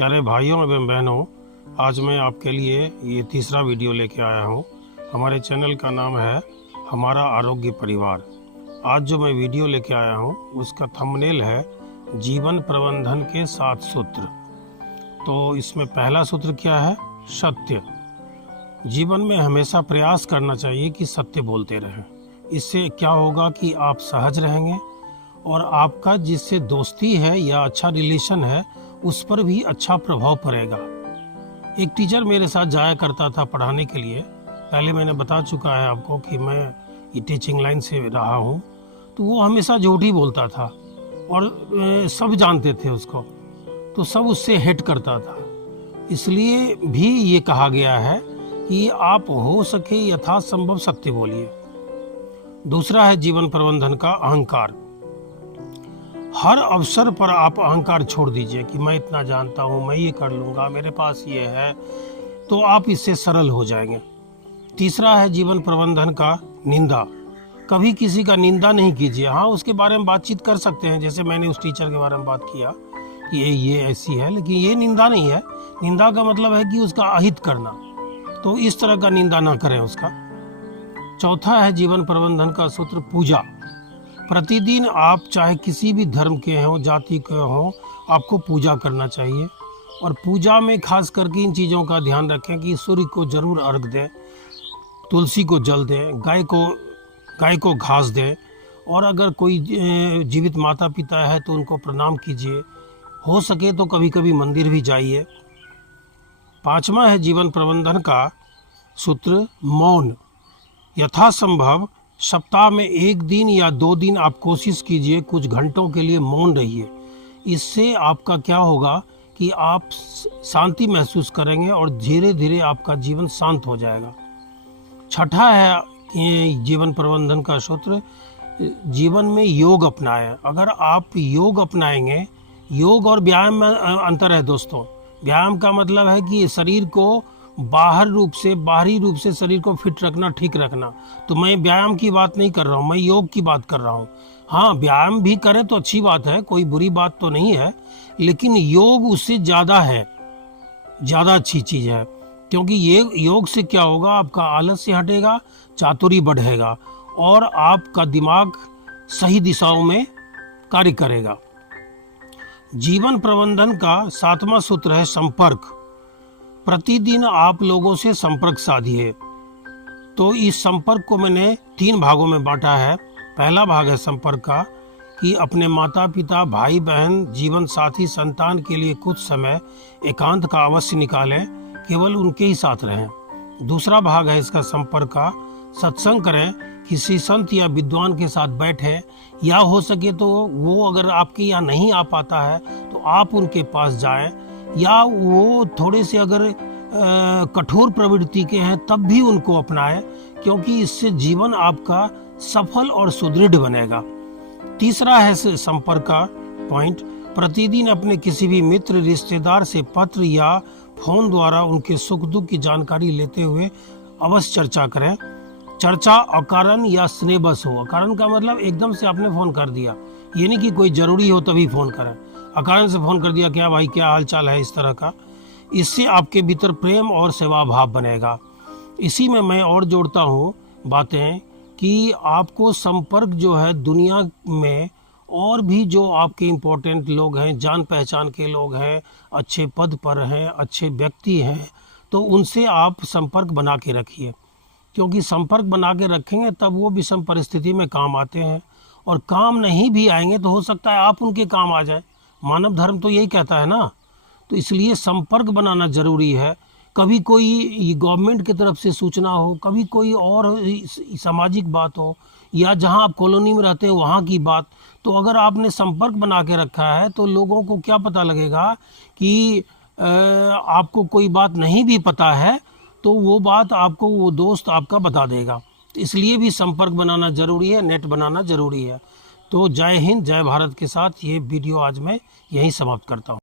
प्यारे भाइयों एवं बहनों, आज मैं आपके लिए ये तीसरा वीडियो लेके आया हूँ। हमारे चैनल का नाम है हमारा आरोग्य परिवार। आज जो मैं वीडियो लेके आया हूँ उसका थंबनेल है जीवन प्रबंधन के 7 सूत्र। तो इसमें पहला सूत्र क्या है? सत्य। जीवन में हमेशा प्रयास करना चाहिए कि सत्य बोलते रहें। इससे क्या होगा कि आप सहज रहेंगे और आपका जिससे दोस्ती है या अच्छा रिलेशन है उस पर भी अच्छा प्रभाव पड़ेगा। एक टीचर मेरे साथ जाया करता था पढ़ाने के लिए। पहले मैंने बता चुका है आपको कि मैं ये टीचिंग लाइन से रहा हूँ। तो वो हमेशा झूठ ही बोलता था और सब जानते थे उसको, तो सब उससे हेट करता था। इसलिए भी ये कहा गया है कि आप हो सके यथासंभव सत्य बोलिए। दूसरा है जीवन प्रबंधन का अहंकार। हर अवसर पर आप अहंकार छोड़ दीजिए कि मैं इतना जानता हूँ, मैं ये कर लूँगा, मेरे पास ये है, तो आप इससे सरल हो जाएंगे। तीसरा है जीवन प्रबंधन का निंदा। कभी किसी का निंदा नहीं कीजिए। हाँ, उसके बारे में बातचीत कर सकते हैं, जैसे मैंने उस टीचर के बारे में बात किया कि ये ऐसी है, लेकिन ये निंदा नहीं है। निंदा का मतलब है कि उसका अहित करना, तो इस तरह का निंदा ना करें उसका। चौथा है जीवन प्रबंधन का सूत्र पूजा। प्रतिदिन आप चाहे किसी भी धर्म के हों, जाति के हों, आपको पूजा करना चाहिए। और पूजा में खास करके इन चीज़ों का ध्यान रखें कि सूर्य को जरूर अर्घ दें, तुलसी को जल दें, गाय को घास दें, और अगर कोई जीवित माता पिता है तो उनको प्रणाम कीजिए। हो सके तो कभी कभी मंदिर भी जाइए। पांचवा है जीवन प्रबंधन का सूत्र मौन। यथासंभव सप्ताह में 1 दिन या 2 दिन आप कोशिश कीजिए, कुछ घंटों के लिए मौन रहिए। इससे आपका क्या होगा कि आप शांति महसूस करेंगे और धीरे धीरे आपका जीवन शांत हो जाएगा। छठा है जीवन प्रबंधन का सूत्र, जीवन में योग अपनाएं। अगर आप योग अपनाएंगे, योग और व्यायाम में अंतर है दोस्तों। व्यायाम का मतलब है कि शरीर को बाहरी रूप से शरीर को फिट रखना, ठीक रखना। तो मैं व्यायाम की बात नहीं कर रहा हूँ, मैं योग की बात कर रहा हूँ। हाँ, व्यायाम भी करें तो अच्छी बात है, कोई बुरी बात तो नहीं है, लेकिन योग उससे ज़्यादा अच्छी चीज़ है। क्योंकि ये योग से क्या होगा, आपका आलस्य हटेगा, चातुर्य बढ़ेगा और आपका दिमाग सही दिशाओं में कार्य करेगा। जीवन प्रबंधन का 7वां सूत्र है संपर्क। प्रतिदिन आप लोगों से संपर्क साधिए। तो इस संपर्क को मैंने 3 भागों में बांटा है। पहला भाग है संपर्क का कि अपने माता पिता, भाई बहन, जीवन साथी, संतान के लिए कुछ समय एकांत का अवश्य निकालें, केवल उनके ही साथ रहें। दूसरा भाग है इसका संपर्क का, सत्संग करें, किसी संत या विद्वान के साथ बैठें, या हो सके तो वो अगर आपके यहाँ नहीं आ पाता है तो आप उनके पास जाएं, या वो थोड़े से अगर कठोर प्रवृत्ति के हैं तब भी उनको अपनाएं, क्योंकि इससे जीवन आपका सफल और सुदृढ़ बनेगा। तीसरा है संपर्क का पॉइंट, प्रतिदिन अपने किसी भी मित्र, रिश्तेदार से पत्र या फोन द्वारा उनके सुख दुख की जानकारी लेते हुए अवश्य चर्चा करें। चर्चा अकारण या स्नेहबस हो। अकारण का मतलब एकदम से आपने फोन कर दिया, ये नहीं कि कोई जरूरी हो तभी फोन करें। अकारण से फोन कर दिया, क्या भाई, क्या हाल चाल है, इस तरह का। इससे आपके भीतर प्रेम और सेवा भाव बनेगा। इसी में मैं और जोड़ता हूँ बातें कि आपको संपर्क जो है दुनिया में और भी जो आपके इम्पोर्टेंट लोग हैं, जान पहचान के लोग हैं, अच्छे पद पर हैं, अच्छे व्यक्ति हैं, तो उनसे आप संपर्क बना के रखिए। क्योंकि संपर्क बना के रखेंगे तब वो विषम परिस्थिति में काम आते हैं, और काम नहीं भी आएंगे तो हो सकता है आप उनके काम आ जाए। मानव धर्म तो यही कहता है ना। तो इसलिए संपर्क बनाना जरूरी है। कभी कोई गवर्नमेंट की तरफ से सूचना हो, कभी कोई और सामाजिक बात हो, या जहां आप कॉलोनी में रहते हैं वहां की बात, तो अगर आपने संपर्क बना के रखा है तो लोगों को क्या पता लगेगा कि आपको कोई बात नहीं भी पता है तो वो बात आपको वो दोस्त आपका बता देगा। इसलिए भी संपर्क बनाना जरूरी है, नेट बनाना जरूरी है। तो जय हिंद, जय भारत के साथ ये वीडियो आज मैं यहीं समाप्त करता हूँ।